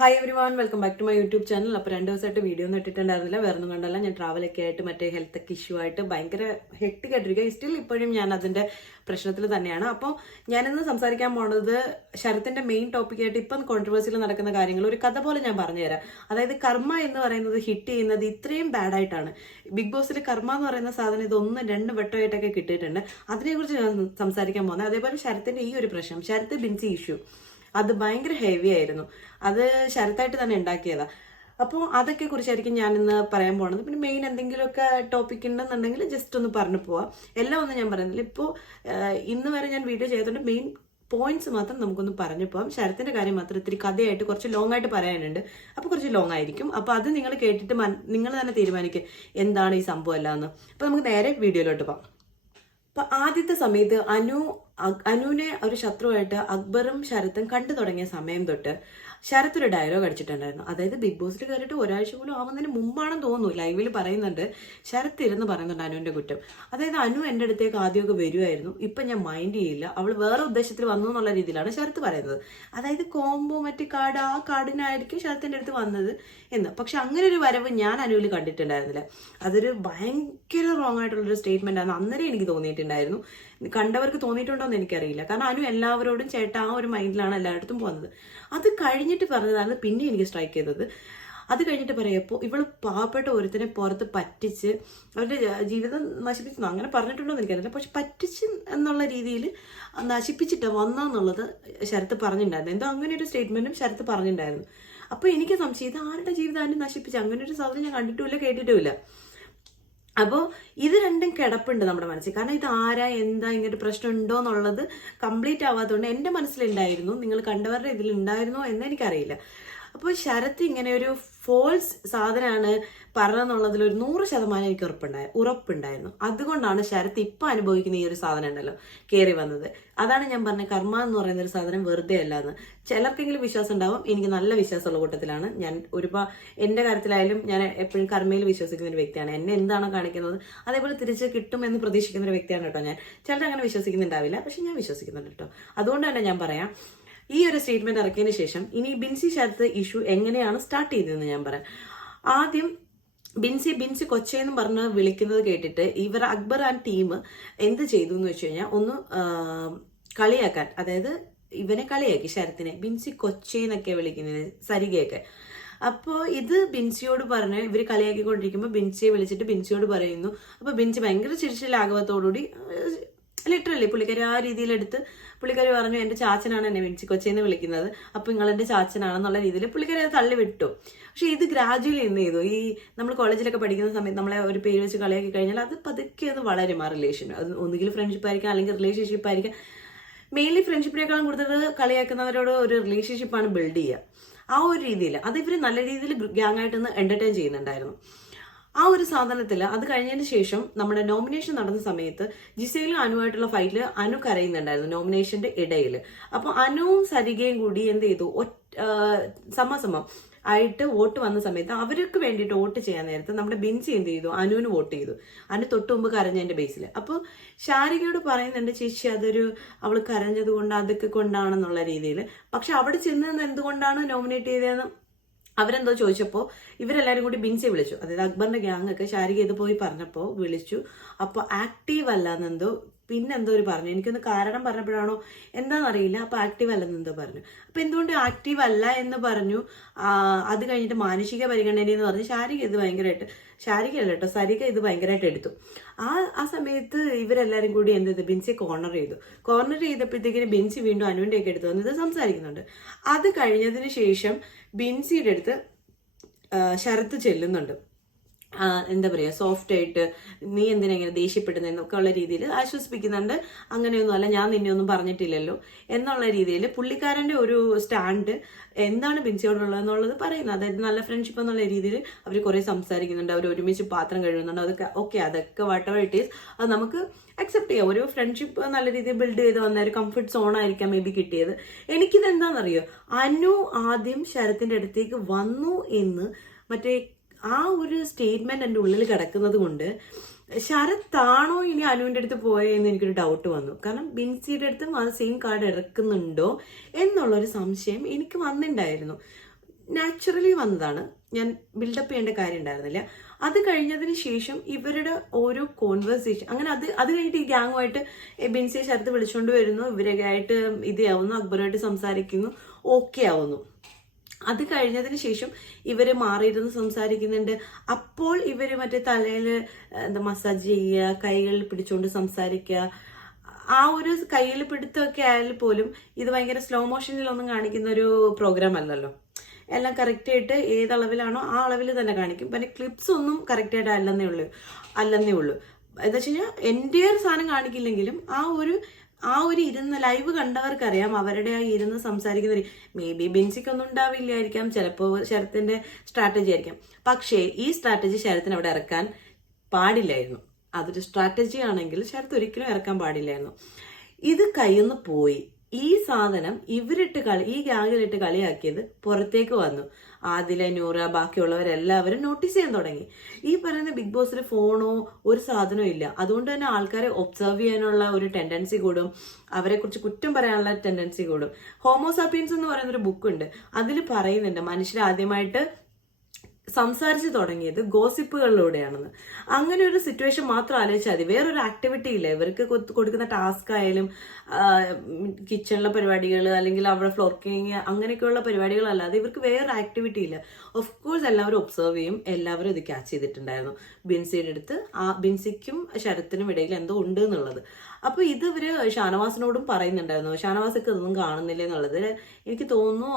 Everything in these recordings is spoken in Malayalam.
Hi everyone, welcome back to my YouTube channel. അപ്പോൾ 2 ദിവസമായിട്ട് വീഡിയോ ഒന്നും ഇട്ടിട്ടുണ്ടായിരുന്നില്ല. വേറെ ഒന്നും കണ്ടല്ല, ഞാൻ ട്രാവലൊക്കെ ആയിട്ട് മറ്റേ ഹെൽത്തൊക്കെ ഇഷ്യൂ ആയിട്ട് ഭയങ്കര ഹെക്ടിക് ആയിട്ടിരിക്കുക. സ്റ്റിൽ ഇപ്പോഴും ഞാൻ അതിൻ്റെ പ്രശ്നത്തിൽ തന്നെയാണ്. അപ്പോൾ ഞാനിന്ന് സംസാരിക്കാൻ പോണത് ശരത്തിൻ്റെ മെയിൻ ടോപ്പിക്കായിട്ട് ഇപ്പം കോൺട്രവേഴ്സിയിൽ നടക്കുന്ന കാര്യങ്ങൾ ഒരു കഥ പോലെ ഞാൻ പറഞ്ഞുതരാം. അതായത് കർമ്മ എന്ന് പറയുന്നത് ഹിറ്റ് ചെയ്യുന്നത് ഇത്രയും ബാഡായിട്ടാണ്. ബിഗ് ബോസിൽ കർമ്മ എന്ന് പറയുന്ന സാധനം ഇത് 1-2 വട്ടമായിട്ടൊക്കെ കിട്ടിയിട്ടുണ്ട്. അതിനെക്കുറിച്ച് ഞാൻ സംസാരിക്കാൻ പോകുന്നത്. അതേപോലെ ശരത്തിൻ്റെ ഈ ഒരു പ്രശ്നം, ശരത്ത് ബിൻസി ഇഷ്യൂ, അത് ഭയങ്കര ഹെവി ആയിരുന്നു. അത് ശരത്തായിട്ട് തന്നെ ഉണ്ടാക്കിയതാ. അപ്പോൾ അതൊക്കെ കുറിച്ചായിരിക്കും ഞാൻ ഇന്ന് പറയാൻ പോണത്. പിന്നെ മെയിൻ എന്തെങ്കിലുമൊക്കെ ടോപ്പിക് ഉണ്ടെന്നുണ്ടെങ്കിൽ ജസ്റ്റ് ഒന്ന് പറഞ്ഞു പോവാം. എല്ലാം ഒന്നും ഞാൻ പറയുന്നില്ല. ഇപ്പോൾ ഇന്ന് വരെ ഞാൻ വീഡിയോ ചെയ്തുകൊണ്ട് മെയിൻ പോയിന്റ്സ് മാത്രം നമുക്കൊന്ന് പറഞ്ഞു പോവാം. ശരത്തിന്റെ കാര്യം മാത്രം ഇത്തിരി കഥയായിട്ട് കുറച്ച് ലോങ് ആയിട്ട് പറയാനുണ്ട്. അപ്പോൾ കുറച്ച് ലോങ് ആയിരിക്കും. അപ്പോൾ അത് നിങ്ങൾ കേട്ടിട്ട് നിങ്ങൾ തന്നെ തീരുമാനിക്കുക എന്താണ് ഈ സംഭവം എല്ലാം എന്ന്. അപ്പോൾ നമുക്ക് നേരെ വീഡിയോയിലോട്ട് പോകാം. അപ്പൊ ആദ്യത്തെ സമയത്ത് അനുവിനെ ഒരു ശത്രുവായിട്ട് അക്ബറും ശരത്തും കണ്ടു തുടങ്ങിയ സമയം തൊട്ട് ശരത്ത് ഒരു ഡയലോഗ് അടിച്ചിട്ടുണ്ടായിരുന്നു. അതായത് ബിഗ് ബോസിൽ കയറിയിട്ട് ഒരാഴ്ച പോലും ആവുന്നതിന് മുമ്പാണെന്ന് തോന്നുന്നു, ലൈവിൽ പറയുന്നുണ്ട്, ശരത്ത് ഇരുന്ന് പറയുന്നുണ്ട് അനുവിന്റെ കുറ്റം. അതായത് അനു എൻ്റെ അടുത്തേക്ക് ആദ്യമൊക്കെ വരുമായിരുന്നു, ഇപ്പം ഞാൻ മൈൻഡ് ചെയ്യില്ല, അവൾ വേറെ ഉദ്ദേശത്തിൽ വന്നു എന്നുള്ള രീതിയിലാണ് ശരത്ത് പറയുന്നത്. അതായത് കോംബോ മറ്റേ കാർഡ്, ആ കാർഡിനായിരിക്കും ശരത്തിൻ്റെ അടുത്ത് വന്നത് എന്ന്. പക്ഷെ അങ്ങനെ ഒരു വരവ് ഞാൻ അനുവിൽ കണ്ടിട്ടുണ്ടായിരുന്നില്ല. അതൊരു ഭയങ്കര റോങ് ആയിട്ടുള്ളൊരു സ്റ്റേറ്റ്മെന്റ് ആണ് അന്നേരം എനിക്ക് തോന്നിയിട്ടുണ്ടായിരുന്നു. കണ്ടവർക്ക് തോന്നിയിട്ടുണ്ടോ എന്ന് എനിക്കറിയില്ല. കാരണം അനു എല്ലാവരോടും ചേട്ടാ ആ ഒരു മൈൻഡിലാണ് എല്ലായിടത്തും പോകുന്നത്. അത് കഴിഞ്ഞിട്ട് പറഞ്ഞതാണ് പിന്നെ എനിക്ക് സ്ട്രൈക്ക് ചെയ്തത്. അത് കഴിഞ്ഞിട്ട് പറയപ്പോൾ ഇവൾ പാവപ്പെട്ട ഒരുത്തിനെ പുറത്ത് പറ്റിച്ച് അവരുടെ ജീവിതം നശിപ്പിച്ചു, അങ്ങനെ പറഞ്ഞിട്ടുണ്ടോ എന്ന് എനിക്കറിയില്ല. പക്ഷെ പറ്റിച്ച് എന്നുള്ള രീതിയിൽ നശിപ്പിച്ചിട്ട് വന്നെന്നുള്ളത് ശരത്ത് പറഞ്ഞിട്ടുണ്ടായിരുന്നു. എന്തോ അങ്ങനെ ഒരു സ്റ്റേറ്റ്മെന്റും ശരത്ത് പറഞ്ഞിട്ടുണ്ടായിരുന്നു. അപ്പോൾ എനിക്ക് സംശയം, ഇത് ആരുടെ ജീവിതം നശിപ്പിച്ച്? അങ്ങനെ ഒരു സാധനം ഞാൻ കണ്ടിട്ടുമില്ല, കേട്ടിട്ടുമില്ല. അപ്പോൾ ഇത് രണ്ടും കിടപ്പുണ്ട് നമ്മുടെ മനസ്സിൽ. കാരണം ഇത് ആരാ, എന്താ, ഇങ്ങനെ പ്രശ്നം ഉണ്ടോ എന്നുള്ളത് കംപ്ലീറ്റ് ആവാത്തതുകൊണ്ട് എൻ്റെ മനസ്സിലുണ്ടായിരുന്നു. നിങ്ങൾ കണ്ടവരുടെ ഇതിലുണ്ടായിരുന്നോ എന്ന് എനിക്കറിയില്ല. അപ്പോൾ ശരത്ത് ഇങ്ങനെ ഒരു ഫോൾസ് സാധനമാണ് പറഞ്ഞെന്നുള്ളതിൽ ഒരു 100% എനിക്ക് ഉറപ്പുണ്ടായിരുന്നു. അതുകൊണ്ടാണ് ശരത്ത് ഇപ്പം അനുഭവിക്കുന്ന ഈ ഒരു സാധനം ഉണ്ടല്ലോ കയറി വന്നത്. അതാണ് ഞാൻ പറഞ്ഞ കർമ്മ എന്ന് പറയുന്ന ഒരു സാധനം വെറുതെ അല്ല എന്ന്. ചിലർക്കെങ്കിലും വിശ്വാസം ഉണ്ടാവും, എനിക്ക് നല്ല വിശ്വാസമുള്ള കൂട്ടത്തിലാണ് ഞാൻ. എൻ്റെ കാര്യത്തിലായാലും ഞാൻ എപ്പോഴും കർമ്മയിൽ വിശ്വസിക്കുന്ന ഒരു വ്യക്തിയാണ്. എന്നെ എന്താണോ കാണിക്കുന്നത് അതേപോലെ തിരിച്ച് കിട്ടുമെന്ന് പ്രതീക്ഷിക്കുന്ന ഒരു വ്യക്തിയാണ് കേട്ടോ ഞാൻ. ചിലരങ്ങനെ വിശ്വസിക്കുന്നുണ്ടാവില്ല, പക്ഷെ ഞാൻ വിശ്വസിക്കുന്നുണ്ട് കേട്ടോ. അതുകൊണ്ട് തന്നെ ഞാൻ പറയാം, ഈ ഒരു സ്റ്റേറ്റ്മെന്റ് ഇറക്കിയതിന് ശേഷം ഇനി ബിൻസി ശരത്ത് ഇഷ്യൂ എങ്ങനെയാണ് സ്റ്റാർട്ട് ചെയ്തതെന്ന് ഞാൻ പറയാം. ആദ്യം ബിൻസി കൊച്ചെന്നും പറഞ്ഞ് വിളിക്കുന്നത് കേട്ടിട്ട് ഇവർ അക്ബർ ആൻഡ് ടീം എന്ത് ചെയ്തു എന്ന് വെച്ച് കഴിഞ്ഞാൽ ഒന്ന് കളിയാക്കാൻ, അതായത് ഇവനെ കളിയാക്കി ശരത്തിനെ, ബിൻസി കൊച്ചെന്നൊക്കെ വിളിക്കുന്നത് സരികയൊക്കെ. അപ്പോൾ ഇത് ബിൻസിയോട് പറഞ്ഞ് ഇവർ കളിയാക്കിക്കൊണ്ടിരിക്കുമ്പോൾ ബിൻസിയെ വിളിച്ചിട്ട് ബിൻസിയോട് പറയുന്നു. അപ്പോൾ ബിൻസി ഭയങ്കര ചിരിച്ചിലാഘവത്തോടുകൂടി ലിറ്ററലി പുള്ളിക്കാരി ആ രീതിയിലെടുത്ത് പുള്ളിക്കാരി പറഞ്ഞു, എൻ്റെ ചാച്ചനാണ് എന്നെ ബിൻസി കൊച്ചെന്ന് വിളിക്കുന്നത്, അപ്പോൾ നിങ്ങൾ എൻ്റെ ചാച്ചനാണെന്നുള്ള രീതിയിൽ പുള്ളിക്കാരി അത് തള്ളി വിട്ടു. പക്ഷെ ഇത് ഗ്രാജുവലി എന്ത് ചെയ്തു, ഈ നമ്മൾ കോളേജിലൊക്കെ പഠിക്കുന്ന സമയത്ത് നമ്മളെ ഒരു പേര് വെച്ച് കളിയാക്കി കഴിഞ്ഞാൽ അത് പതുക്കെ അത് വളരും. ആ റിലേഷൻ അത് ഒന്നുകിൽ ഫ്രണ്ട്ഷിപ്പ് ആയിരിക്കാം, അല്ലെങ്കിൽ റിലേഷൻഷിപ്പ് ആയിരിക്കാം. മെയിൻലി ഫ്രണ്ട്ഷിപ്പിനേക്കാളും കൂടുതൽ കളിയാക്കുന്നവരോട് ഒരു റിലേഷൻഷിപ്പാണ് ബിൽഡ് ചെയ്യുക. ആ ഒരു രീതിയിൽ അത് ഇവർ നല്ല രീതിയിൽ ഗ്യാങ് ആയിട്ടൊന്ന് എന്റർടൈൻ ചെയ്യുന്നുണ്ടായിരുന്നു. ആ ഒരു സാധനത്തിൽ അത് കഴിഞ്ഞതിന് ശേഷം നമ്മുടെ നോമിനേഷൻ നടന്ന സമയത്ത് ജിസയിലും അനുവായിട്ടുള്ള ഫൈറ്റിൽ അനു കരയുന്നുണ്ടായിരുന്നു നോമിനേഷന്റെ ഇടയിൽ. അപ്പോൾ അനുവും സരികയും കൂടി എന്ത് ചെയ്തു, സമസമം ആയിട്ട് വോട്ട് വന്ന സമയത്ത് അവർക്ക് വേണ്ടിയിട്ട് വോട്ട് ചെയ്യാൻ നേരത്ത് നമ്മുടെ ബിൻസി എന്ത് ചെയ്തു, അനുവിന് വോട്ട് ചെയ്തു. അനു തൊട്ട് മുമ്പ് കരഞ്ഞതിന്റെ ബേസിൽ. അപ്പോൾ ശാരികയോട് പറയുന്നുണ്ട്, ചേച്ചി അതൊരു അവൾ കരഞ്ഞത് കൊണ്ട് അതൊക്കെ കൊണ്ടാണെന്നുള്ള രീതിയിൽ. പക്ഷെ അവിടെ ചെന്ന് എന്തുകൊണ്ടാണ് നോമിനേറ്റ് ചെയ്തതെന്ന് അവരെന്തോ ചോദിച്ചപ്പോൾ ഇവരെല്ലാവരും കൂടി ബിൻസിയെ വിളിച്ചു. അതായത് അക്ബറിന്റെ ഗ്യാങ് ഒക്കെ ശാരിക ഇത് പോയി പറഞ്ഞപ്പോൾ വിളിച്ചു. അപ്പോൾ ആക്റ്റീവ് അല്ല എന്നെന്തോ പിന്നെന്തോ ഒരു പറഞ്ഞു, എനിക്കൊന്ന് കാരണം പറഞ്ഞപ്പോഴാണോ എന്താണെന്നറിയില്ല. അപ്പോൾ ആക്റ്റീവ് അല്ലെന്നെന്തോ പറഞ്ഞു. അപ്പോൾ എന്തുകൊണ്ട് ആക്റ്റീവ് അല്ല എന്ന് പറഞ്ഞു. അത് കഴിഞ്ഞിട്ട് മാനുഷിക പരിഗണനയെന്ന് പറഞ്ഞ് ശാരിക ഇത് ഭയങ്കരമായിട്ട്, ശാരിക അല്ല കേട്ടോ, സരിക ഇത് ഭയങ്കരമായിട്ട് എടുത്തു. ആ സമയത്ത് ഇവരെല്ലാവരും കൂടി എന്ത് ചെയ്തു, ബിൻസിയെ കോർണർ ചെയ്തപ്പോഴത്തേക്കിന് ബിൻസി വീണ്ടും അനുവിൻ്റെയൊക്കെ എടുത്ത് വന്നിട്ട് സംസാരിക്കുന്നുണ്ട്. അത് കഴിഞ്ഞതിന് ശേഷം ബിൻസിയുടെ അടുത്ത് ശരത്ത് ചെല്ലുന്നുണ്ട്. എന്താ പറയുക, സോഫ്റ്റ് ആയിട്ട് നീ എന്തിനാ ഇങ്ങനെ ദേഷ്യപ്പെടുന്നതെന്നൊക്കെ ഉള്ള രീതിയിൽ ആശ്വസിപ്പിക്കുന്നുണ്ട്. അങ്ങനെയൊന്നും അല്ല, ഞാൻ നിന്നെ ഒന്നും പറഞ്ഞിട്ടില്ലല്ലോ എന്നുള്ള രീതിയിൽ പുള്ളിക്കാരൻ്റെ ഒരു സ്റ്റാൻഡ് എന്താണ് ബിൻസിയോടുള്ളതെന്നുള്ളത് പറയുന്നത്. അതായത് നല്ല ഫ്രണ്ട്ഷിപ്പ് എന്നുള്ള രീതിയിൽ അവർ കുറേ സംസാരിക്കുന്നുണ്ട്, അവർ ഒരുമിച്ച് പാത്രം കഴുകുന്നുണ്ട്. അതൊക്കെ വാട്ട് എവർ ഇറ്റ് ഈസ് അത് നമുക്ക് അക്സെപ്റ്റ് ചെയ്യാം. ഒരു ഫ്രണ്ട്ഷിപ്പ് നല്ല രീതിയിൽ ബിൽഡ് ചെയ്ത് വന്ന ഒരു കംഫർട്ട് സോൺ ആയിരിക്കാം മേ ബി കിട്ടിയത്. എനിക്കിത് എന്താണെന്നറിയോ, അനു ആദ്യം ശരത്തിൻ്റെ അടുത്തേക്ക് വന്നു എന്ന് മറ്റേ ആ ഒരു സ്റ്റേറ്റ്മെന്റ് എൻ്റെ ഉള്ളിൽ കിടക്കുന്നത് കൊണ്ട് ശരത്താണോ ഇനി അനുവിൻ്റെ അടുത്ത് പോയെന്ന് എനിക്കൊരു ഡൗട്ട് വന്നു. കാരണം ബിൻസിയുടെ അടുത്തും ആ സെയിം കാർഡ് ഇറക്കുന്നുണ്ടോ എന്നുള്ളൊരു സംശയം എനിക്ക് വന്നിട്ടുണ്ടായിരുന്നു. നാച്ചുറലി വന്നതാണ്, ഞാൻ ബിൽഡപ്പ് ചെയ്യേണ്ട കാര്യം ഉണ്ടായിരുന്നില്ല. അത് കഴിഞ്ഞതിന് ശേഷം ഇവരുടെ ഓരോ കോൺവെർസേഷൻ അങ്ങനെ അത് കഴിഞ്ഞിട്ട് ഈ ഗ്യാങ്ങുമായിട്ട് ബിൻസിയെ ശരത്ത് വിളിച്ചുകൊണ്ട് വരുന്നു, ഇവരൊക്കെ ആയിട്ട് ഇത് ആവുന്നു, അക്ബറുമായിട്ട് സംസാരിക്കുന്നു, ഓക്കെ ആവുന്നു. അത് കഴിഞ്ഞതിന് ശേഷം ഇവര് മാറിയിരുന്ന് സംസാരിക്കുന്നുണ്ട്. അപ്പോൾ ഇവര് മറ്റേ തലയിൽ എന്താ മസാജ് ചെയ്യുക, കൈകളിൽ പിടിച്ചുകൊണ്ട് സംസാരിക്കുക, ആ ഒരു കയ്യിൽ പിടുത്തമൊക്കെ ആയാലും പോലും ഇത് ഭയങ്കര സ്ലോ മോഷനിലൊന്നും കാണിക്കുന്ന ഒരു പ്രോഗ്രാം അല്ലല്ലോ. എല്ലാം കറക്റ്റായിട്ട് ഏത് അളവിലാണോ ആ അളവിൽ തന്നെ കാണിക്കും. പിന്നെ ക്ലിപ്സ് ഒന്നും കറക്റ്റായിട്ട് അല്ലെന്നേ ഉള്ളൂ എന്താ വെച്ച് കഴിഞ്ഞാൽ എൻ്റെ ഒരു സാധനം കാണിക്കില്ലെങ്കിലും ആ ഒരു ഇരുന്ന് ലൈവ് കണ്ടവർക്കറിയാം അവരുടെ ആ ഇരുന്ന് സംസാരിക്കുന്ന മേ ബി ബിൻസിക്കൊന്നും ഉണ്ടാവില്ലായിരിക്കാം, ചിലപ്പോൾ ശരത്തിന്റെ സ്ട്രാറ്റജി ആയിരിക്കാം. പക്ഷേ ഈ സ്ട്രാറ്റജി ശരത്തിന് അവിടെ ഇറക്കാൻ പാടില്ലായിരുന്നു. അതൊരു സ്ട്രാറ്റജി ആണെങ്കിൽ ശരത്ത് ഒരിക്കലും ഇറക്കാൻ പാടില്ലായിരുന്നു. ഇത് കയ്യിന്ന് പോയി. ഈ സാധനം ഈ ഗ്യാങ്ങിലിട്ട് കളിയാക്കിയത് പുറത്തേക്ക് വന്നു. ആദില, നൂറ, ബാക്കിയുള്ളവരെല്ലാവരും നോട്ടീസ് ചെയ്യാൻ തുടങ്ങി. ഈ പറയുന്ന ബിഗ് ബോസിൽ ഫോണോ ഒരു സാധനവും ഇല്ല. അതുകൊണ്ട് തന്നെ ആൾക്കാരെ ഒബ്സർവ് ചെയ്യാനുള്ള ഒരു ടെൻഡൻസി കൂടും, അവരെ കുറിച്ച് കുറ്റം പറയാനുള്ള ടെൻഡൻസി കൂടും. ഹോമോസാപ്പിയൻസ് എന്ന് പറയുന്ന ഒരു ബുക്കുണ്ട്, അതിൽ പറയുന്നുണ്ട് മനുഷ്യർ ആദ്യമായിട്ട് സംസാരിച്ചു തുടങ്ങിയത് ഗോസിപ്പുകളിലൂടെയാണെന്ന്. അങ്ങനെ ഒരു സിറ്റുവേഷൻ മാത്രം ആലോചിച്ചാൽ മതി. വേറൊരു ആക്ടിവിറ്റി ഇല്ല. ഇവർക്ക് കൊടുക്കുന്ന ടാസ്ക് ആയാലും കിച്ചണിലെ പരിപാടികൾ അല്ലെങ്കിൽ അവിടെ ഫ്ലോർ ക്ലീനിങ് അങ്ങനെയൊക്കെയുള്ള പരിപാടികളല്ലാതെ ഇവർക്ക് വേറൊരു ആക്ടിവിറ്റി ഇല്ല. ഓഫ് കോഴ്സ് എല്ലാവരും ഒബ്സർവ് ചെയ്യും, എല്ലാവരും ഇത് ക്യാച്ച് ചെയ്തിട്ടുണ്ടായിരുന്നു. ബിൻസിയുടെ അടുത്ത് ബിൻസിക്കും ശരത്തിനും ഇടയിൽ എന്തോ ഉണ്ട് എന്നുള്ളത്. അപ്പൊ ഇത് ഇവര് ഷാനവാസിനോടും പറയുന്നുണ്ടായിരുന്നു. ഷാനവാസൊക്കെ ഇതൊന്നും കാണുന്നില്ല എന്നുള്ളത് എനിക്ക് തോന്നുന്നു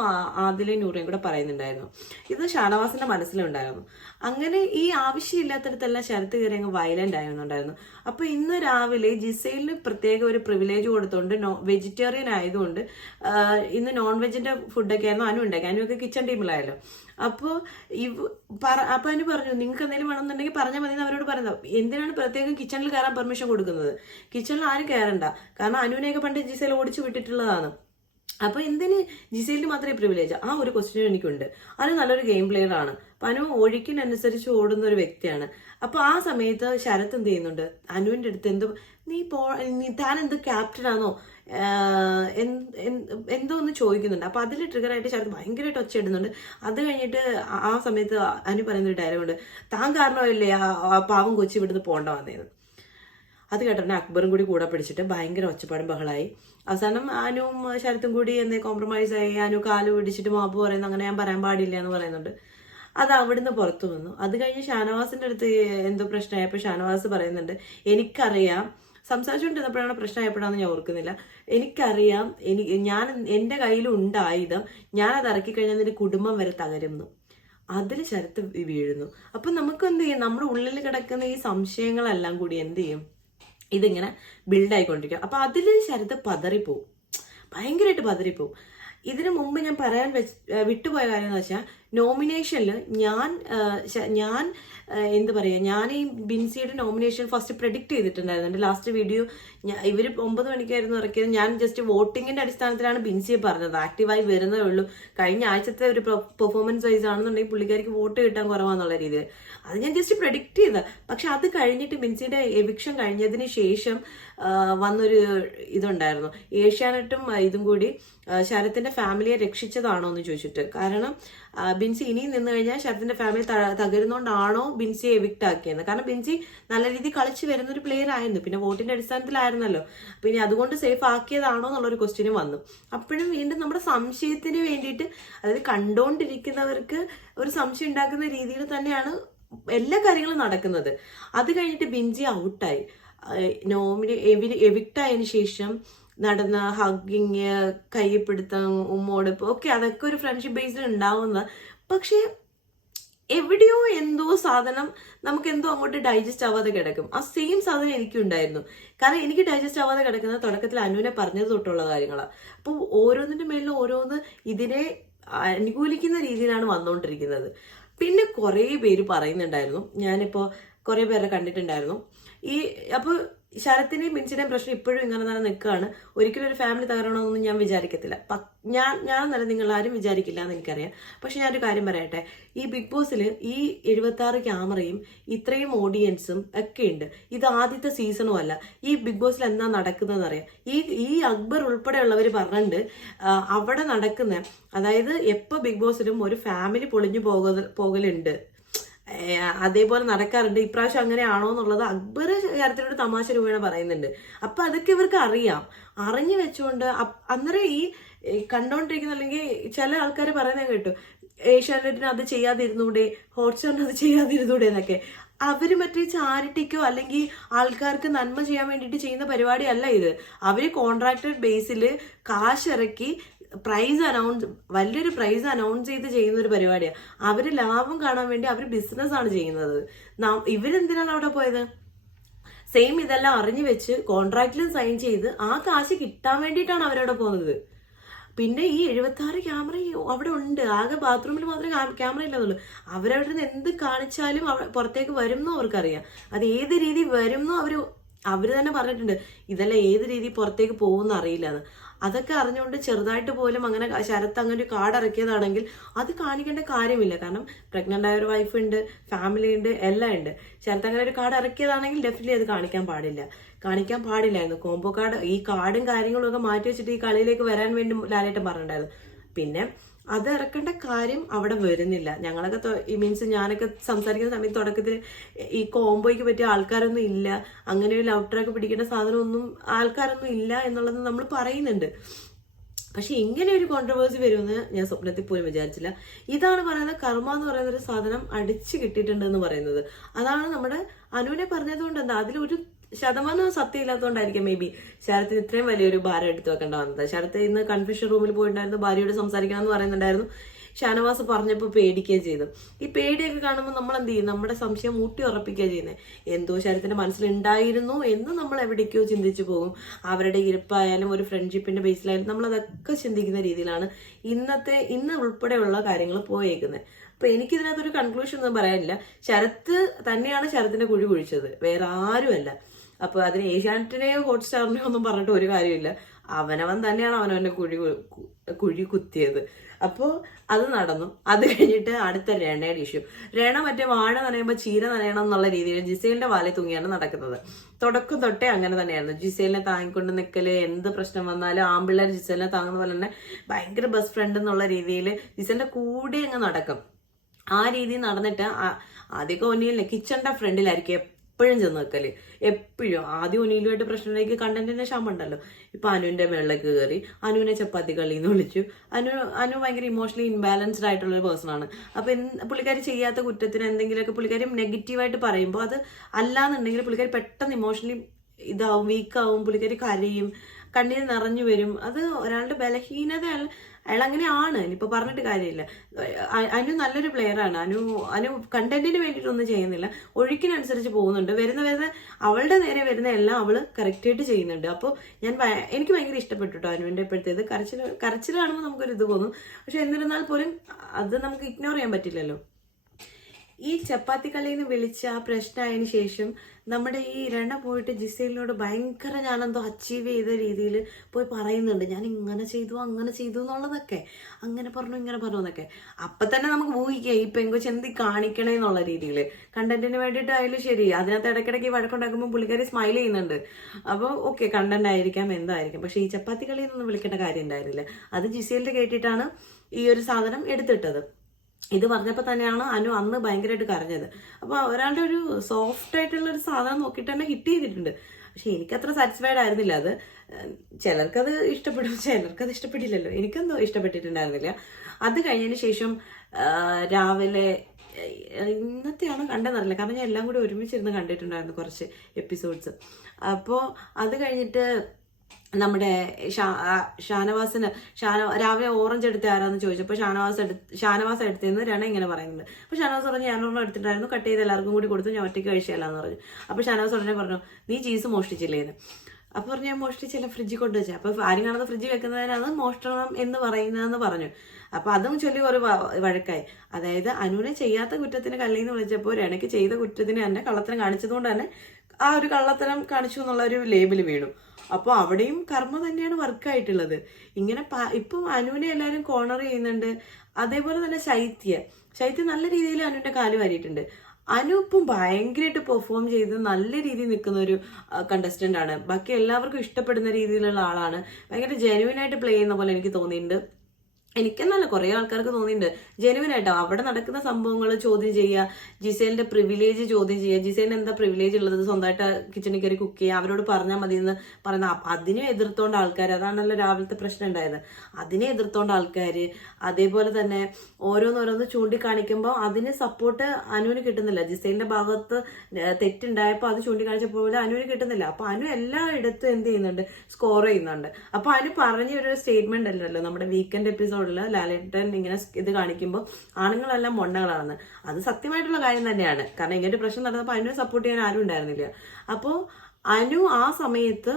ആദിലയും നൂറയും കൂടെ പറയുന്നുണ്ടായിരുന്നു. ഇത് ഷാനവാസിന്റെ മനസ്സിലുണ്ടായിരുന്നു. അങ്ങനെ ഈ ആവശ്യമില്ലാത്തടത്തെല്ലാം ശരത്ത് കയറി അങ്ങ് വയലന്റ് ആയിരുന്നുണ്ടായിരുന്നു. അപ്പൊ ഇന്ന് രാവിലെ ജിസൈലിന് പ്രത്യേക ഒരു പ്രിവിലേജ് കൊടുത്തുകൊണ്ട് വെജിറ്റേറിയൻ ആയതുകൊണ്ട് ഇന്ന് നോൺ വെജിന്റെ ഫുഡൊക്കെ ആയിരുന്നു അനു ഉണ്ടാക്കി. അനുവൊക്കെ കിച്ചൺ ടീമിലായല്ലോ. അപ്പോൾ അപ്പൊ അനു പറഞ്ഞു നിങ്ങൾക്ക് എന്തെങ്കിലും വേണമെന്നുണ്ടെങ്കിൽ പറഞ്ഞാൽ മതി എന്ന് അവരോട് പറയുന്നത്. എന്തിനാണ് പ്രത്യേകം കിച്ചണിൽ കയറാൻ പെർമിഷൻ കൊടുക്കുന്നത്? കിച്ചണിൽ ആരും കയറണ്ട, കാരണം അനുവിനെയൊക്കെ പണ്ട് ജിസൈൽ ഓടിച്ചു വിട്ടിട്ടുള്ളതാണ്. അപ്പൊ എന്തിന് ജിസൈലിന് മാത്രമേ പ്രിവിലേജ്? ആ ഒരു ക്വസ്റ്റ്യൻ എനിക്കുണ്ട്. അനു നല്ലൊരു ഗെയിം പ്ലെയർ ആണ്. അപ്പൊ അനു ഒഴുക്കിനനുസരിച്ച് ഓടുന്ന ഒരു വ്യക്തിയാണ്. അപ്പൊ ആ സമയത്ത് ശരത്ത് എന്ത് ചെയ്യുന്നുണ്ട്, അനുവിന്റെ അടുത്ത് താൻ എന്ത് ക്യാപ്റ്റൻ ആണോ എന്തോ ഒന്ന് ചോദിക്കുന്നുണ്ട്. അപ്പൊ അതിൽ ട്രിഗറായിട്ട് ശരത്ത് ഭയങ്കരമായിട്ട് ഒച്ചയിടുന്നുണ്ട്. അത് കഴിഞ്ഞിട്ട് ആ സമയത്ത് അനു പറയുന്നൊരു ഡയലോഗുണ്ട്, താൻ കാരണമല്ലേ ആ പാവം കൊച്ചി ഇവിടുന്ന് പോണ്ട വന്നേന്ന്. അത് കേട്ടോണ്ട് അക്ബറും കൂടെ പിടിച്ചിട്ട് ഭയങ്കര ഒച്ചപ്പാടും ബഹളായി. അവസാനം അനുവും ശരത്തും കൂടി കോംപ്രമൈസ് ആയി. അനു കാല് പിടിച്ചിട്ട് മാപ്പ് പറയുന്നു, അങ്ങനെ ഞാൻ പറയാൻ പാടില്ല എന്ന് പറയുന്നുണ്ട്. അത് അവിടുന്ന് പുറത്തു വന്നു. അത് കഴിഞ്ഞ് ഷാനവാസിന്റെ അടുത്ത് എന്തോ പ്രശ്നമായപ്പോൾ ഷാനവാസ് പറയുന്നുണ്ട്, എനിക്കറിയാം, സംസാരിച്ചുകൊണ്ടിരുന്നപ്പോഴാണ് പ്രശ്നമായപ്പോഴാന്ന് ഞാൻ ഓർക്കുന്നില്ല, എനിക്കറിയാം, ഞാൻ എൻ്റെ കയ്യിലുണ്ട് ആയുധം, ഞാനത് ഇറക്കി കഴിഞ്ഞാൽ നിന്റെ കുടുംബം വരെ തകരുന്നു. അതിൽ ശരത്ത് വീഴുന്നു. അപ്പൊ നമുക്ക് എന്ത് ചെയ്യും, നമ്മുടെ ഉള്ളിൽ കിടക്കുന്ന ഈ സംശയങ്ങളെല്ലാം കൂടി എന്ത് ചെയ്യും, ഇതിങ്ങനെ ബിൽഡായിക്കൊണ്ടിരിക്കും. അപ്പൊ അതിൽ ശരത്ത് പതറിപ്പോവും, ഭയങ്കരമായിട്ട് പതറിപ്പോവും. ഇതിനു മുമ്പ് ഞാൻ പറയാൻ വിട്ടുപോയ കാര്യം എന്ന് വെച്ചാൽ, നോമിനേഷനിൽ ഞാൻ എന്ത് പറയാ, ഞാൻ ഈ ബിൻസിയുടെ നോമിനേഷൻ ഫസ്റ്റ് പ്രെഡിക്റ്റ് ചെയ്തിട്ടുണ്ടായിരുന്നു. എൻ്റെ ലാസ്റ്റ് വീഡിയോ ഇവർ 9 മണിക്കായിരുന്നു ഇറക്കിയത്. ഞാൻ ജസ്റ്റ് വോട്ടിങ്ങിന്റെ അടിസ്ഥാനത്തിലാണ് ബിൻസിയെ പറഞ്ഞത്. ആക്റ്റീവായി വരുന്നേ ഉള്ളൂ, കഴിഞ്ഞ ആഴ്ചത്തെ ഒരു പെർഫോമൻസ് വൈസ് ആണെന്നുണ്ടെങ്കിൽ പുള്ളിക്കാരിക്ക് വോട്ട് കിട്ടാൻ കുറവാന്നുള്ള രീതിയിൽ അത് ഞാൻ ജസ്റ്റ് പ്രെഡിക്റ്റ് ചെയ്ത. പക്ഷെ അത് കഴിഞ്ഞിട്ട് ബിൻസിയുടെ എവിക്ഷൻ കഴിഞ്ഞതിന് ശേഷം വന്നൊരു ഇതുണ്ടായിരുന്നു. ഏഷ്യാനെറ്റും ഇതും കൂടി ശരത്തിന്റെ ഫാമിലിയെ രക്ഷിച്ചതാണോ എന്ന് ചോദിച്ചിട്ട്. കാരണം ബിൻസി ഇനിയും നിന്ന് കഴിഞ്ഞാൽ ശരത്തിന്റെ ഫാമിലി തകരുന്നോണ്ടാണോ ബിൻസിയെ എവിക്റ്റ് ആക്കിയത്? കാരണം ബിൻസി നല്ല രീതിയിൽ കളിച്ച് വരുന്ന ഒരു പ്ലെയർ ആയിരുന്നു, പിന്നെ വോട്ടിന്റെ അടിസ്ഥാനത്തിലായിരുന്നല്ലോ. പിന്നെ അതുകൊണ്ട് സേഫ് ആക്കിയതാണോ എന്നുള്ളൊരു ക്വസ്റ്റ്യനും വന്നു. അപ്പോഴും വീണ്ടും നമ്മുടെ സംശയത്തിന് വേണ്ടിയിട്ട്, അതായത് കണ്ടുകൊണ്ടിരിക്കുന്നവർക്ക് ഒരു സംശയം ഉണ്ടാക്കുന്ന രീതിയിൽ തന്നെയാണ് എല്ലാ കാര്യങ്ങളും നടക്കുന്നത്. അത് കഴിഞ്ഞിട്ട് ബിൻസി ഔട്ടായി. എവിക്റ്റ് ആയതിനു ശേഷം നടന്ന ഹഗ്ഗിങ്, കൈപ്പിടുത്തം, ഉമ്മോടിപ്പ് ഒക്കെ അതൊക്കെ ഒരു ഫ്രണ്ട്ഷിപ്പ് ബേസിൽ ഉണ്ടാവുന്ന, പക്ഷെ എവിടെയോ എന്തോ സാധനം നമുക്ക് എന്തോ അങ്ങോട്ട് ഡൈജസ്റ്റ് ആവാതെ കിടക്കും. ആ സെയിം സാധനം എനിക്കും ഉണ്ടായിരുന്നു. കാരണം എനിക്ക് ഡൈജസ്റ്റ് ആവാതെ കിടക്കുന്നത് തുടക്കത്തിൽ അനുവിനെ പറഞ്ഞത് തൊട്ടുള്ള കാര്യങ്ങളാണ്. അപ്പോൾ ഓരോന്നിന്റെ മേലിലും ഓരോന്ന് ഇതിനെ അനുകൂലിക്കുന്ന രീതിയിലാണ് വന്നുകൊണ്ടിരിക്കുന്നത്. പിന്നെ കുറേ പേര് പറയുന്നുണ്ടായിരുന്നു, ഞാനിപ്പോൾ കുറേ പേരെ കണ്ടിട്ടുണ്ടായിരുന്നു, അപ്പോൾ ശരത്തിന്റെയും ബിൻസിന്റെയും പ്രശ്നം ഇപ്പോഴും ഇങ്ങനെ തന്നെ നിൽക്കുകയാണ്. ഒരിക്കലും ഒരു ഫാമിലി തകരണമെന്നൊന്നും ഞാൻ വിചാരിക്കത്തില്ല. ഞാൻ നല്ല നിങ്ങൾ ആരും വിചാരിക്കില്ല എന്ന് എനിക്കറിയാം. പക്ഷെ ഞാനൊരു കാര്യം പറയട്ടെ, ഈ ബിഗ് ബോസിൽ ഈ 76 ക്യാമറയും ഇത്രയും ഓഡിയൻസും ഒക്കെ ഉണ്ട്. ഇത് ആദ്യത്തെ സീസണും അല്ല. ഈ ബിഗ് ബോസിൽ എന്താ നടക്കുന്നതെന്ന് അറിയാം. ഈ അക്ബർ ഉൾപ്പെടെയുള്ളവർ പറഞ്ഞിട്ടുണ്ട് അവിടെ നടക്കുന്ന, അതായത് എപ്പോൾ ബിഗ് ബോസിലും ഒരു ഫാമിലി പൊളിഞ്ഞു പോകലുണ്ട്, അതേപോലെ നടക്കാറുണ്ട്. ഇപ്രാവശ്യം അങ്ങനെയാണോ എന്നുള്ളത് അക്ബർ കാര്യത്തിലൊരു തമാശ രൂപേണ പറയുന്നുണ്ട്. അപ്പൊ അതൊക്കെ ഇവർക്ക് അറിയാം. അറിഞ്ഞു വെച്ചുകൊണ്ട് അന്നേരം ഈ കണ്ടോണ്ടിരിക്കുന്ന, അല്ലെങ്കിൽ ചില ആൾക്കാർ പറയുന്നത് കേട്ടു, ഏഷ്യാനെറ്റിന് അത് ചെയ്യാതിരുന്നൂടെ, ഹോട്ട്സ്റ്റാറിന് അത് ചെയ്യാതിരുന്നൂടെ എന്നൊക്കെ. അവര് മറ്റേ ചാരിറ്റിക്കോ അല്ലെങ്കിൽ ആൾക്കാർക്ക് നന്മ ചെയ്യാൻ വേണ്ടിയിട്ട് ചെയ്യുന്ന പരിപാടിയല്ല ഇത്. അവര് കോൺട്രാക്റ്റഡ് ബേസിൽ കാശിറക്കി വലിയൊരു പ്രൈസ് അനൗൺസ് ചെയ്ത് ചെയ്യുന്ന ഒരു പരിപാടിയാണ്. അവര് ലാഭം കാണാൻ വേണ്ടി അവർ ബിസിനസ്സാണ് ചെയ്യുന്നത്. ഇവരെന്തിനാണ് അവിടെ പോയത്? സെയിം ഇതെല്ലാം അറിഞ്ഞു വെച്ച് കോൺട്രാക്റ്റിലും സൈൻ ചെയ്ത് ആ കാശ് കിട്ടാൻ വേണ്ടിയിട്ടാണ് അവരവിടെ പോകുന്നത്. പിന്നെ ഈ 76 ക്യാമറ അവിടെ ഉണ്ട്. ആകെ ബാത്റൂമിൽ മാത്രമേ ക്യാമറ ഇല്ലാതുള്ളൂ. അവരവിടെ നിന്ന് എന്ത് കാണിച്ചാലും പുറത്തേക്ക് വരും എന്നും അവർക്കറിയാം. അത് ഏത് രീതി വരും എന്നും അവര് തന്നെ പറഞ്ഞിട്ടുണ്ട്. ഇതെല്ലാം ഏത് രീതി പുറത്തേക്ക് പോകുമെന്ന് അറിയില്ല എന്ന്. അതൊക്കെ അറിഞ്ഞുകൊണ്ട് ചെറുതായിട്ട് പോലും അങ്ങനെ ശരത്ത് അങ്ങനെ ഒരു കാർഡ് ഇറക്കിയതാണെങ്കിൽ അത് കാണിക്കേണ്ട കാര്യമില്ല. കാരണം പ്രഗ്നന്റ് ആയ ഒരു വൈഫ് ഉണ്ട്, ഫാമിലി ഉണ്ട്, എല്ലാം ഉണ്ട്. ശരത്ത് അങ്ങനെ ഒരു കാർഡ് ഇറക്കിയതാണെങ്കിൽ ഡെഫിനറ്റ്ലി അത് കാണിക്കാൻ പാടില്ലായിരുന്നു. കോംബോ കാർഡ്, ഈ കാർഡും കാര്യങ്ങളും ഒക്കെ മാറ്റി വെച്ചിട്ട് ഈ കളിയിലേക്ക് വരാൻ വേണ്ടി ലാലേട്ടൻ പറഞ്ഞിട്ടുണ്ടായിരുന്നു. പിന്നെ അത് ഇറക്കേണ്ട കാര്യം അവിടെ വരുന്നില്ല. ഞങ്ങളൊക്കെ മീൻസ് ഞാനൊക്കെ സംസാരിക്കുന്ന സമയത്ത് തുടക്കത്തിൽ ഈ കോംബോയ്ക്ക് പറ്റിയ ആൾക്കാരൊന്നും ഇല്ല, അങ്ങനെ ഒരു ലവ് ട്രാക്ക് പിടിക്കേണ്ട സാധനമൊന്നും ആൾക്കാരൊന്നും ഇല്ല എന്നുള്ളത് നമ്മൾ പറയുന്നുണ്ട്. പക്ഷെ ഇങ്ങനെ ഒരു കോൺട്രവേഴ്സി വരുമെന്ന് ഞാൻ സ്വപ്നത്തിൽ പോലും വിചാരിച്ചില്ല. ഇതാണ് പറയുന്നത്, കർമ്മ എന്ന് പറയുന്ന ഒരു സാധനം അടിച്ചു കിട്ടിയിട്ടുണ്ട് എന്ന് പറയുന്നത്. അതാണ് നമ്മുടെ അനുവിനെ പറഞ്ഞതുകൊണ്ട് എന്താ അതിലൊരു ശതമാനം സത്യം ഇല്ലാത്തതുകൊണ്ടായിരിക്കും മേ ബി ശരത്തിന് ഇത്രയും വലിയൊരു ഭാരം എടുത്തു വെക്കേണ്ട വന്നത്. ശരത്ത് ഇന്ന് കൺഫ്യൂഷൻ റൂമിൽ പോയിട്ടുണ്ടായിരുന്നു, ഭാര്യയോട് സംസാരിക്കണം എന്ന് പറയുന്നുണ്ടായിരുന്നു. ഷാനവാസ് പറഞ്ഞപ്പോൾ പേടിക്കുകയും ചെയ്തു. ഈ പേടിയൊക്കെ കാണുമ്പോൾ നമ്മൾ എന്ത് ചെയ്യും? നമ്മുടെ സംശയം ഊട്ടി ഉറപ്പിക്കുക ചെയ്യുന്നത്. എന്തോ ശരത്തിന്റെ മനസ്സിലുണ്ടായിരുന്നു എന്ന് നമ്മൾ എവിടേക്കോ ചിന്തിച്ചു പോകും. അവരുടെ ഇരിപ്പായാലും ഒരു ഫ്രണ്ട്ഷിപ്പിന്റെ ബേസിലായാലും നമ്മൾ അതൊക്കെ ചിന്തിക്കുന്ന രീതിയിലാണ് ഇന്ന് ഉൾപ്പെടെയുള്ള കാര്യങ്ങൾ പോയേക്കുന്നത്. അപ്പൊ എനിക്കിതിനകത്തൊരു കൺക്ലൂഷൻ ഒന്നും പറയാനില്ല. ശരത്ത് തന്നെയാണ് ശരത്തിന്റെ കുഴി കുഴിച്ചത്, വേറെ ആരുമല്ല. അപ്പൊ അതിന് ഏഷ്യാനെറ്റിനെയോ ഹോട്ട്സ്റ്റാറിനെയോ ഒന്നും പറഞ്ഞിട്ട് ഒരു കാര്യമില്ല. അവനവൻ തന്നെയാണ് അവനവന്റെ കുഴി കുത്തിയത്. അപ്പോൾ അത് നടന്നു. അത് കഴിഞ്ഞിട്ട് അടുത്ത രണയുടെ ഇഷ്യൂ. രണ മറ്റേ വാഴ നനയുമ്പോൾ ചീര നനയണം എന്നുള്ള രീതിയിൽ ജിസേലിന്റെ വാലെ തൂങ്ങിയാണ് നടക്കുന്നത്. തുടക്കം തൊട്ടേ അങ്ങനെ തന്നെയായിരുന്നു. ജിസേലിനെ താങ്ങിക്കൊണ്ട് നിൽക്കല്, എന്ത് പ്രശ്നം വന്നാലും ആമ്പിള്ളേർ ജിസേലിനെ താങ്ങുന്ന പോലെ തന്നെ ഭയങ്കര ബെസ്റ്റ് ഫ്രണ്ട് എന്നുള്ള രീതിയിൽ ജിസേലിന്റെ കൂടെ അങ്ങ് നടക്കും. ആ രീതിയിൽ നടന്നിട്ട് ആദ്യമൊക്കെ ഒന്നിയിലെ കിച്ചണിന്റെ ഫ്രണ്ടിലായിരിക്കും എപ്പോഴും ചെന്ന് നിൽക്കല്. എപ്പോഴും ആദ്യം ഒന്നിയിലുമായിട്ട് പ്രശ്നത്തിലേക്ക് കണ്ടന്റിന്റെ ക്ഷാമം ഉണ്ടല്ലോ. ഇപ്പൊ അനുവിന്റെ മേളിലേക്ക് കയറി അനുവിനെ ചപ്പാത്തി കളി വിളിച്ചു. അനു ഭയങ്കര ഇമോഷണലി ഇൻബാലൻസ്ഡ് ആയിട്ടുള്ള ഒരു പേഴ്സൺ ആണ്. അപ്പൊ പുള്ളിക്കാരി ചെയ്യാത്ത കുറ്റത്തിന് എന്തെങ്കിലുമൊക്കെ പുള്ളിക്കാരി നെഗറ്റീവായിട്ട് പറയുമ്പോൾ അത് അല്ലാന്നുണ്ടെങ്കിൽ പുള്ളിക്കാരി പെട്ടെന്ന് ഇമോഷണലി ഇതാവും, വീക്കാവും, പുള്ളിക്കാരി കരയും, കണ്ണീര് നിറഞ്ഞു വരും. അത് ഒരാളുടെ ബലഹീനത. അയാൾ അങ്ങനെയാണ്, ഇനിയിപ്പോൾ പറഞ്ഞിട്ട് കാര്യമില്ല. അനു നല്ലൊരു പ്ലെയറാണ്. അനു കണ്ടന്റിന് വേണ്ടിയിട്ടൊന്നും ചെയ്യുന്നില്ല, ഒഴുക്കിനനുസരിച്ച് പോകുന്നുണ്ട്. വരുന്ന അവളുടെ നേരെ വരുന്ന എല്ലാം അവള് കറക്റ്റായിട്ട് ചെയ്യുന്നുണ്ട്. അപ്പോൾ എനിക്ക് ഭയങ്കര ഇഷ്ടപ്പെട്ടു കേട്ടോ അനുവിന്റെ ഇപ്പോഴത്തേത്. കരച്ചിൽ കാണുമ്പോൾ നമുക്കൊരു ഇത് തോന്നും. പക്ഷെ എന്നിരുന്നാൽ പോലും അത് നമുക്ക് ഇഗ്നോർ ചെയ്യാൻ പറ്റില്ലല്ലോ. ഈ ചപ്പാത്തി കളിയിൽ നിന്ന് വിളിച്ച ആ പ്രശ്നമായതിനു ശേഷം നമ്മുടെ ഈ രണ പോയിട്ട് ജിസേലിനോട് ഭയങ്കര ഞാനെന്തോ അച്ചീവ് ചെയ്ത രീതിയിൽ പോയി പറയുന്നുണ്ട്, ഞാൻ ഇങ്ങനെ ചെയ്തു അങ്ങനെ ചെയ്തു എന്നുള്ളതൊക്കെ, അങ്ങനെ പറഞ്ഞു ഇങ്ങനെ പറഞ്ഞു എന്നൊക്കെ. അപ്പം തന്നെ നമുക്ക് ഊഹിക്കാം ഈ പെങ്കൊച്ച് എന്ത് കാണിക്കണേ എന്നുള്ള രീതിയിൽ. കണ്ടന്റിന് വേണ്ടിയിട്ട് ആയാലും ശരി, അതിനകത്ത് ഇടയ്ക്കിടയ്ക്ക് വഴക്കുണ്ടാക്കുമ്പോൾ പുള്ളിക്കാരി സ്മൈൽ ചെയ്യുന്നുണ്ട്. അപ്പോൾ ഓക്കെ, കണ്ടന്റ് ആയിരിക്കാം, എന്തായിരിക്കും. പക്ഷെ ഈ ചപ്പാത്തി കളിയിൽ നിന്നൊന്നും വിളിക്കേണ്ട കാര്യം ഉണ്ടായിരുന്നില്ല. അത് ജിസേലിന്റെ കേട്ടിട്ടാണ് ഈ ഒരു സാധനം എടുത്തിട്ടത്. ഇത് പറഞ്ഞപ്പോൾ തന്നെയാണ് അനു അന്ന് ഭയങ്കരമായിട്ട് കരഞ്ഞത്. അപ്പോൾ ഒരാളുടെ ഒരു സോഫ്റ്റ് ആയിട്ടുള്ള ഒരു സാധനം നോക്കിയിട്ട് തന്നെ ഹിറ്റ് ചെയ്തിട്ടുണ്ട്. പക്ഷെ എനിക്കത്ര സാറ്റിസ്ഫൈഡ് ആയിരുന്നില്ല അത്. ചിലർക്കത് ഇഷ്ടപ്പെടും, ചിലർക്കത് ഇഷ്ടപ്പെട്ടില്ലല്ലോ. എനിക്കെന്തോ ഇഷ്ടപ്പെട്ടിട്ടുണ്ടായിരുന്നില്ല. അത് കഴിഞ്ഞതിന് ശേഷം രാവിലെ ഇന്നത്തെയാണ് കണ്ടെന്നറിയില്ല, കാരണം ഞാൻ എല്ലാം കൂടി ഒരുമിച്ചിരുന്ന് കണ്ടിട്ടുണ്ടായിരുന്നു കുറച്ച് എപ്പിസോഡ്സ്. അപ്പോൾ അത് കഴിഞ്ഞിട്ട് നമ്മുടെ ഷാനവാസിന് രാവിലെ ഓറഞ്ച് എടുത്ത ആരാന്ന് ചോദിച്ചപ്പോൾ ഷാനവാസ് എടുത്തതെന്ന് രണ ഇങ്ങനെ പറയുന്നുണ്ട്. അപ്പോൾ ഷാനവാസ് പറഞ്ഞു ഞാനൊന്നും എടുത്തിട്ടായിരുന്നു, കട്ട് ചെയ്ത് എല്ലാവർക്കും കൂടി കൊടുത്തു, ഞാൻ ഒറ്റയ്ക്ക് കഴിച്ചല്ലാന്ന് പറഞ്ഞു. അപ്പോൾ ഷാനവാസ് ഉടനെ പറഞ്ഞു നീ ചീസ് മോഷ്ടിച്ചില്ലേന്ന്. അപ്പോൾ പറഞ്ഞു ഞാൻ മോഷ്ടിച്ചല്ല, ഫ്രിഡ്ജിൽ കൊണ്ടുവച്ചാൽ. അപ്പോൾ ആരും കാണാതെ ഫ്രിഡ്ജിൽ വെക്കുന്നതിനാണ് മോഷണം എന്ന് പറയുന്നതെന്ന് പറഞ്ഞു. അപ്പോൾ അതും ചൊല്ലി ഒരു വഴക്കായി. അതായത് അനുവിനെ ചെയ്യാത്ത കുറ്റത്തിന് കല്ലിന്ന് വിളിച്ചപ്പോൾ രണയ്ക്ക് ചെയ്ത കുറ്റത്തിന് തന്നെ കള്ളത്തരം കാണിച്ചതുകൊണ്ട് തന്നെ ആ ഒരു കള്ളത്തരം കാണിച്ചു എന്നുള്ള ഒരു ലേബിൾ വീണു. അപ്പോൾ അവിടെയും കർമ്മ തന്നെയാണ് വർക്കായിട്ടുള്ളത്. ഇങ്ങനെ ഇപ്പം അനുവിനെ എല്ലാവരും കോർണർ ചെയ്യുന്നുണ്ട്. അതേപോലെ തന്നെ ശൈത്യ നല്ല രീതിയിൽ അനുവിന്റെ കാല് വാരിയിട്ടുണ്ട്. അനു ഇപ്പം ഭയങ്കരമായിട്ട് പെർഫോം ചെയ്ത് നല്ല രീതിയിൽ നിൽക്കുന്ന ഒരു കണ്ടസ്റ്റന്റ് ആണ്. ബാക്കി എല്ലാവർക്കും ഇഷ്ടപ്പെടുന്ന രീതിയിലുള്ള ആളാണ്. ഭയങ്കര ജെനുവിൻ ആയിട്ട് പ്ലേ ചെയ്യുന്ന പോലെ എനിക്ക് തോന്നിയിട്ടുണ്ട്. എനിക്കെന്നല്ല കുറെ ആൾക്കാർക്ക് തോന്നിയിട്ടുണ്ട് ജെനുവിനായിട്ടോ. അവിടെ നടക്കുന്ന സംഭവങ്ങൾ ചോദ്യം ചെയ്യുക, ജിസേലിന്റെ പ്രിവിലേജ് ചോദ്യം ചെയ്യുക. ജിസേലിന് എന്താ പ്രിവിലേജ് ഉള്ളത്, സ്വന്തമായിട്ട് കിച്ചണിൽ കയറി കുക്ക് ചെയ്യുക, അവരോട് പറഞ്ഞാൽ മതി എന്ന് പറയുന്ന അതിനെ എതിർത്തോണ്ട ആൾക്കാർ. അതാണല്ലോ രാവിലത്തെ പ്രശ്നം ഉണ്ടായത്. അതിനെ എതിർത്തോണ്ട ആൾക്കാർ. അതേപോലെ തന്നെ ഓരോന്നോരോന്ന് ചൂണ്ടിക്കാണിക്കുമ്പോൾ അതിന് സപ്പോർട്ട് അനുവിന് കിട്ടുന്നില്ല. ജിസേലിന്റെ ഭാഗത്ത് തെറ്റുണ്ടായപ്പോൾ അത് ചൂണ്ടിക്കാണിച്ചപ്പോൾ അനുവിന് കിട്ടുന്നില്ല. അപ്പൊ അനു എല്ലായിടത്തും എന്ത് ചെയ്യുന്നുണ്ട്, സ്കോർ ചെയ്യുന്നുണ്ട്. അപ്പൊ അനു പറഞ്ഞൊരു സ്റ്റേറ്റ്മെന്റ് അല്ലല്ലോ നമ്മുടെ വീക്കെൻഡ് എപ്പിസോഡ് ലാലേട്ടൻ ഇങ്ങനെ ഇത് കാണിക്കുമ്പോൾ ആണുങ്ങളെല്ലാം മൊണ്ണകളാണ്. അത് സത്യമായിട്ടുള്ള കാര്യം തന്നെയാണ്. കാരണം ഇങ്ങനെ പ്രശ്നം നടന്നപ്പോൾ അനുവിനെ സപ്പോർട്ട് ചെയ്യാൻ ആരും ഉണ്ടായിരുന്നില്ല. അപ്പോൾ അനു ആ സമയത്ത്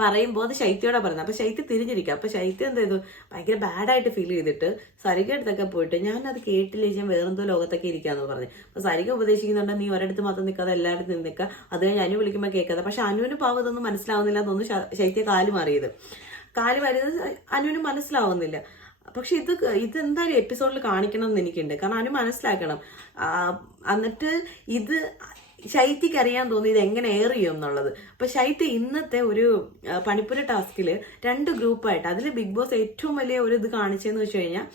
പറയുമ്പോൾ അത് ശൈത്യയോടെ പറയുന്നത്. അപ്പൊ ശൈത്യ തിരിഞ്ഞിരിക്കുക. അപ്പൊ ശൈത്യം എന്ത് ചെയ്തു, ഭയങ്കര ബാഡായിട്ട് ഫീൽ ചെയ്തിട്ട് സരിക അടുത്തൊക്കെ പോയിട്ട് ഞാനത് കേട്ടില്ല, ഞാൻ വേറെന്തോ ലോകത്തൊക്കെ ഇരിക്കാന്ന് പറഞ്ഞു. അപ്പൊ സരിക ഉപദേശിക്കുന്നുണ്ട്, നീ ഒരിടത്ത് മാത്രം നിൽക്കാതെ എല്ലായിടത്തും നിൽക്കുക, അത് കഴിഞ്ഞ് അനു വിളിക്കുമ്പോൾ കേൾക്കാതെ. പക്ഷെ അനുവിന് പാവം ഇതൊന്നും മനസ്സിലാവുന്നില്ല എന്നൊന്നും ശൈത്യ കാല് മാറിയത് അനുവിന് മനസ്സിലാവുന്നില്ല. പക്ഷെ ഇതെന്തായാലും എപ്പിസോഡിൽ കാണിക്കണം എന്ന് എനിക്കുണ്ട്. കാരണം അനു മനസ്സിലാക്കണം. എന്നിട്ട് ഇത് ശൈത്യക്ക് അറിയാൻ തോന്നി ഇത് എങ്ങനെ എയർ ചെയ്യും എന്നുള്ളത്. അപ്പൊ ശൈത്യ ഇന്നത്തെ ഒരു പണിപ്പുര ടാസ്കില് 2 ഗ്രൂപ്പായിട്ട്, അതിൽ ബിഗ് ബോസ് ഏറ്റവും വലിയ ഒരു ഇത് കാണിച്ചതെന്ന് വെച്ച് കഴിഞ്ഞാൽ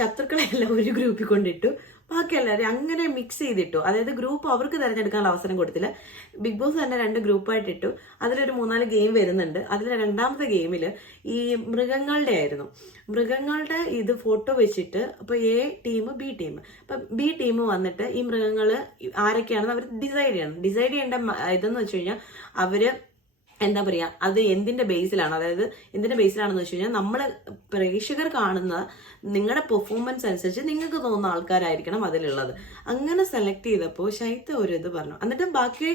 ശത്രുക്കളെല്ലാം ഒരു ഗ്രൂപ്പിൽ കൊണ്ടിട്ടു, ബാക്കി എല്ലാവരും അങ്ങനെ മിക്സ് ചെയ്തിട്ടു. അതായത് ഗ്രൂപ്പ് അവർക്ക് തിരഞ്ഞെടുക്കാനുള്ള അവസരം കൊടുത്തില്ല. ബിഗ് ബോസ് തന്നെ 2 ഗ്രൂപ്പായിട്ട് ഇട്ടു. അതിലൊരു 3-4 ഗെയിം വരുന്നുണ്ട്. അതിൽ രണ്ടാമത്തെ ഗെയിമിൽ ഈ മൃഗങ്ങളുടെ ആയിരുന്നു. മൃഗങ്ങളുടെ ഇത് ഫോട്ടോ വെച്ചിട്ട് അപ്പൊ എ ടീം ബി ടീം, അപ്പൊ ബി ടീം വന്നിട്ട് ഈ മൃഗങ്ങൾ ആരൊക്കെയാണെന്ന് അവർ ഡിസൈഡ് ചെയ്യേണ്ട ഇതെന്ന് വെച്ച് കഴിഞ്ഞാൽ അവര് എന്താ പറയാ, അത് എന്തിന്റെ ബേസിലാണ്, അതായത് എന്തിന്റെ ബേസിലാണെന്ന് വെച്ച് കഴിഞ്ഞാൽ നമ്മൾ പ്രേക്ഷകർ കാണുന്ന നിങ്ങളുടെ പെർഫോമൻസ് അനുസരിച്ച് നിങ്ങൾക്ക് തോന്നുന്ന ആൾക്കാരായിരിക്കണം അതിലുള്ളത്. അങ്ങനെ സെലക്ട് ചെയ്തപ്പോൾ ശൈത്യ ഒരു ഇത് പറഞ്ഞു. എന്നിട്ട് ബാക്കി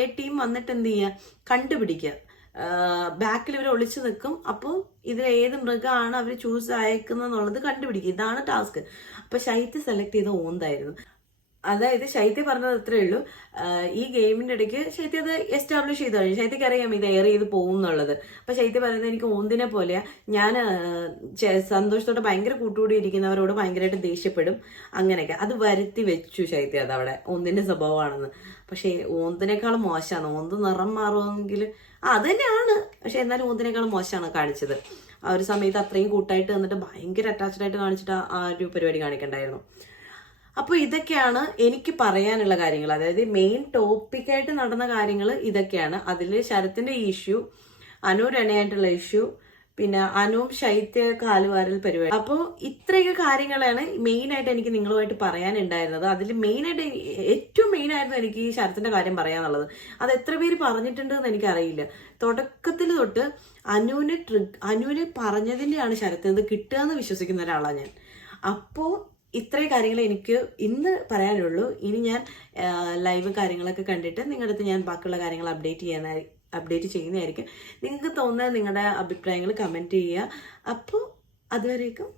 എ ടീം വന്നിട്ട് എന്ത് ചെയ്യുക, കണ്ടുപിടിക്കുക. ബാക്കിൽ ഇവർ ഒളിച്ചു നിൽക്കും. അപ്പോൾ ഇതിൽ ഏത് മൃഗമാണ് അവർ ചൂസ് അയക്കുന്നുള്ളത് കണ്ടുപിടിക്കുക. ഇതാണ് ടാസ്ക്. അപ്പൊ ശൈത്യ സെലക്ട് ചെയ്ത ഓന്തായിരുന്നു. അതായത് ശൈത്യ പറഞ്ഞത് അത്രേ ഉള്ളൂ. ഈ ഗെയിമിന്റെ ഇടയ്ക്ക് ശൈത്യ അത് എസ്റ്റാബ്ലിഷ് ചെയ്ത് കഴിഞ്ഞു. ശൈത്യക്ക് അറിയാം ഇത് എയർ ചെയ്ത് പോകും എന്നുള്ളത്. അപ്പൊ ശൈത്യ പറയുന്നത് എനിക്ക് ഓന്തിനെ പോലെയാ, ഞാൻ സന്തോഷത്തോടെ ഭയങ്കര കൂട്ടുകൂടി ഇരിക്കുന്നവരോട് ഭയങ്കരമായിട്ട് ദേഷ്യപ്പെടും, അങ്ങനെയൊക്കെ. അത് വരുത്തി വെച്ചു ശൈത്യ അത് അവിടെ ഓന്തിന്റെ സ്വഭാവമാണെന്ന്. പക്ഷെ ഓന്തിനേക്കാളും മോശമാണ്. ഓന്ത് നിറം മാറുമെങ്കിൽ അത് തന്നെയാണ്, പക്ഷെ എന്നാലും ഓന്തിനേക്കാളും മോശമാണ് കാണിച്ചത്. ആ ഒരു സമയത്ത് അത്രയും കൂട്ടായിട്ട് എന്നിട്ട് ഭയങ്കര അറ്റാച്ച്ഡ് ആയിട്ട് കാണിച്ചിട്ട് ആ ഒരു പരിപാടി കാണിക്കണ്ടായിരുന്നു. അപ്പോൾ ഇതൊക്കെയാണ് എനിക്ക് പറയാനുള്ള കാര്യങ്ങൾ. അതായത് മെയിൻ ടോപ്പിക്കായിട്ട് നടന്ന കാര്യങ്ങൾ ഇതൊക്കെയാണ്. അതിൽ ശരത്തിന്റെ ഇഷ്യൂ, അനു രണയായിട്ടുള്ള ഇഷ്യൂ, പിന്നെ അനുവും ശൈത്യ കാലുവാരൽ പരിപാടി. അപ്പോൾ ഇത്രയൊക്കെ കാര്യങ്ങളാണ് മെയിനായിട്ട് എനിക്ക് നിങ്ങളുമായിട്ട് പറയാനുണ്ടായിരുന്നത്. അതിൽ മെയിനായിട്ട് ഏറ്റവും മെയിനായിരുന്നു എനിക്ക് ഈ ശരത്തിന്റെ കാര്യം പറയാന്നുള്ളത്. അത് എത്ര പേര് പറഞ്ഞിട്ടുണ്ടെന്ന് എനിക്കറിയില്ല. തുടക്കത്തിൽ തൊട്ട് അനുവിന് പറഞ്ഞതിൻ്റെയാണ് ശരത്തിന് കിട്ടുക എന്ന് വിശ്വസിക്കുന്ന ഒരാളാണ് ഞാൻ. അപ്പോൾ ഇത്രയും കാര്യങ്ങൾ എനിക്ക് ഇന്ന് പറയാനുള്ളൂ. ഇനി ഞാൻ ലൈവ് കാര്യങ്ങളൊക്കെ കണ്ടിട്ട് നിങ്ങളുടെ അടുത്ത് ഞാൻ ബാക്കിയുള്ള കാര്യങ്ങൾ അപ്ഡേറ്റ് ചെയ്യുന്നതായിരിക്കും. നിങ്ങൾക്ക് തോന്നുന്ന നിങ്ങളുടെ അഭിപ്രായങ്ങൾ കമൻറ്റ് ചെയ്യുക. അപ്പോൾ അതുവരേക്കും